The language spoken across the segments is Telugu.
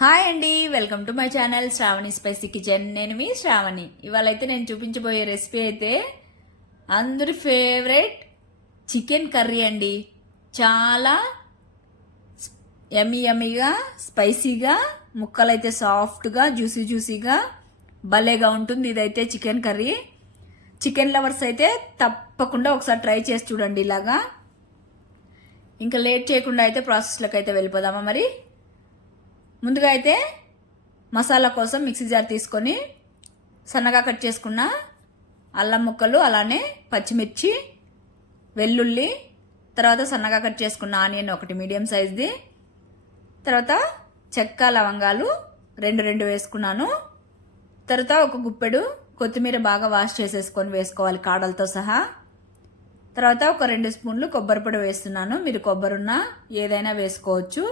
హాయ్ అండి, welcome to my channel Sravani spicy kitchen. నేను మీ శ్రావణి. ఇవాళ అయితే నేను చూపించబోయే రెసిపీ అయితే అందరి ఫేవరెట్ చికెన్ కర్రీ అండి. చాలా యమ్మీగా స్పైసీగా, ముక్కలు అయితే సాఫ్ట్గా జ్యూసీగా భలేగా ఉంటుంది. ఇదైతే చికెన్ కర్రీ. చికెన్ లవర్స్ అయితే తప్పకుండా ఒకసారి ట్రై చేసి చూడండి ఇలాగా. ఇంకా లేట్ చేయకుండా అయితే ప్రాసెస్లోకి అయితే వెళ్ళిపోదామా. మరి ముందుగా అయితే మసాలా కోసం మిక్సీ జార్ తీసుకొని సన్నగా కట్ చేసుకున్న అల్లం ముక్కలు, అలానే పచ్చిమిర్చి, వెల్లుల్లి, తర్వాత సన్నగా కట్ చేసుకున్న ఆనియన్ ఒకటి మీడియం సైజ్ది, తర్వాత చెక్క లవంగాలు రెండు వేసుకున్నాను. తర్వాత ఒక గుప్పెడు కొత్తిమీర బాగా వాష్ చేసేసుకొని వేసుకోవాలి కాడలతో సహా. తర్వాత ఒక 2 స్పూన్లు కొబ్బరి పొడి వేస్తున్నాను. మీరు కొబ్బరి ఉన్నా ఏదైనా వేసుకోవచ్చు.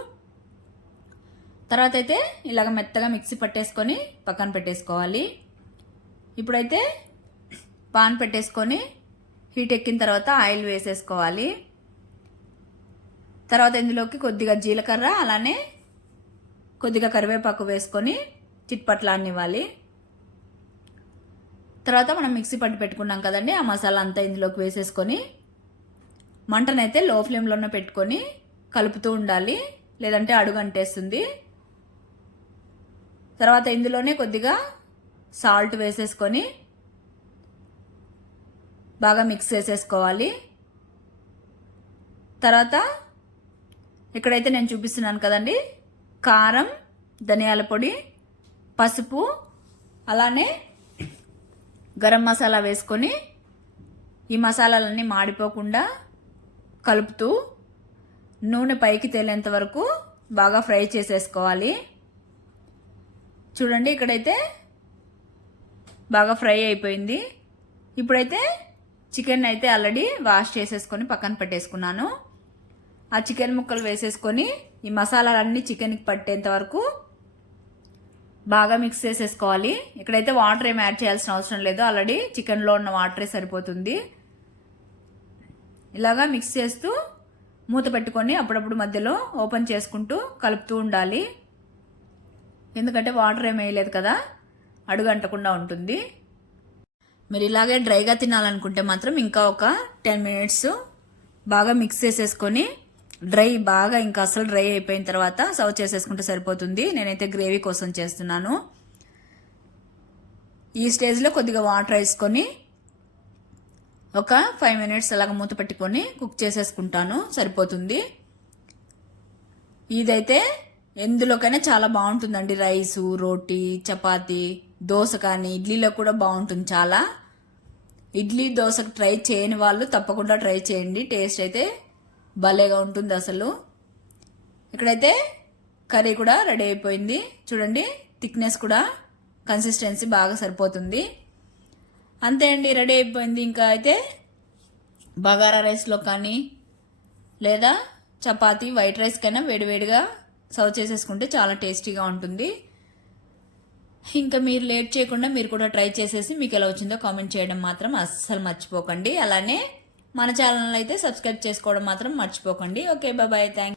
తర్వాత అయితే ఇలాగ మెత్తగా మిక్సీ పట్టేసుకొని పక్కన పెట్టేసుకోవాలి. ఇప్పుడైతే పాన్ పెట్టేసుకొని హీట్ ఎక్కిన తర్వాత ఆయిల్ వేసేసుకోవాలి. తర్వాత ఇందులోకి కొద్దిగా జీలకర్ర, అలానే కొద్దిగా కరివేపాకు వేసుకొని చిట్పట్లాన్నివ్వాలి. తర్వాత మనం మిక్సీ పట్టి పెట్టుకున్నాం కదండి, ఆ మసాలా అంతా ఇందులోకి వేసేసుకొని మంటనైతే లో ఫ్లేమ్లోనే పెట్టుకొని కలుపుతూ ఉండాలి, లేదంటే అడుగు అంటేస్తుంది. తర్వాత ఇందులోనే కొద్దిగా సాల్ట్ వేసేసుకొని బాగా మిక్స్ చేసేసుకోవాలి. తర్వాత ఇక్కడైతే నేను చూపిస్తున్నాను కదండి, కారం, ధనియాల పొడి, పసుపు, అలానే గరం మసాలా వేసుకొని ఈ మసాలాలన్నీ మాడిపోకుండా కలుపుతూ నూనె పైకి తేలేంత వరకు బాగా ఫ్రై చేసేసుకోవాలి. చూడండి, ఇక్కడైతే బాగా ఫ్రై అయిపోయింది. ఇప్పుడైతే చికెన్ అయితే ఆల్రెడీ వాష్ చేసేసుకొని పక్కన పెట్టేసుకున్నాను. ఆ చికెన్ ముక్కలు వేసేసుకొని ఈ మసాలాలన్నీ చికెన్కి పట్టేంత వరకు బాగా మిక్స్ చేసేసుకోవాలి. ఇక్కడైతే వాటర్ ఏమి యాడ్ చేయాల్సిన అవసరం లేదు, ఆల్రెడీ చికెన్లో ఉన్న వాటరే సరిపోతుంది. ఇలాగా మిక్స్ చేస్తూ మూత పెట్టుకొని అప్పుడప్పుడు మధ్యలో ఓపెన్ చేసుకుంటూ కలుపుతూ ఉండాలి. ఎందుకంటే వాటర్ ఏమి వేయలేదు కదా, అడుగు అంటకుండా ఉంటుంది. మీరు ఇలాగే డ్రైగా తినాలనుకుంటే మాత్రం ఇంకా ఒక 10 మినిట్స్ బాగా మిక్స్ చేసేసుకొని బాగా ఇంకా అసలు డ్రై అయిపోయిన తర్వాత సర్వ్ చేసేసుకుంటే సరిపోతుంది. నేనైతే గ్రేవీ కోసం చేస్తున్నాను. ఈ స్టేజ్లో కొద్దిగా వాటర్ వేసుకొని ఒక 5 మినిట్స్ అలాగ మూత పెట్టుకొని కుక్ చేసేసుకుంటాను, సరిపోతుంది. ఇదైతే ఎందులోకైనా చాలా బాగుంటుందండి. రైసు, రోటీ, చపాతీ, దోశ కానీ ఇడ్లీలో కూడా బాగుంటుంది చాలా. ఇడ్లీ, దోశకు ట్రై చేయని వాళ్ళు తప్పకుండా ట్రై చేయండి. టేస్ట్ అయితే భలేగా ఉంటుంది అసలు. ఇక్కడైతే కర్రీ కూడా రెడీ అయిపోయింది. చూడండి, థిక్నెస్ కూడా కన్సిస్టెన్సీ బాగా సరిపోతుంది. అంతే అండి, రెడీ అయిపోయింది. ఇంకా అయితే బగారా రైస్లో కానీ లేదా చపాతీ, వైట్ రైస్ కైనా వేడివేడిగా సర్వ్ చేసేసుకుంటే చాలా టేస్టీగా ఉంటుంది. ఇంకా మీరు లేట్ చేయకుండా మీరు కూడా ట్రై చేసేసి మీకు ఎలా వచ్చిందో కామెంట్ చేయడం మాత్రం అస్సలు మర్చిపోకండి. అలానే మన ఛానల్ అయితే సబ్స్క్రైబ్ చేసుకోవడం మాత్రం మర్చిపోకండి. Okay, bye, thank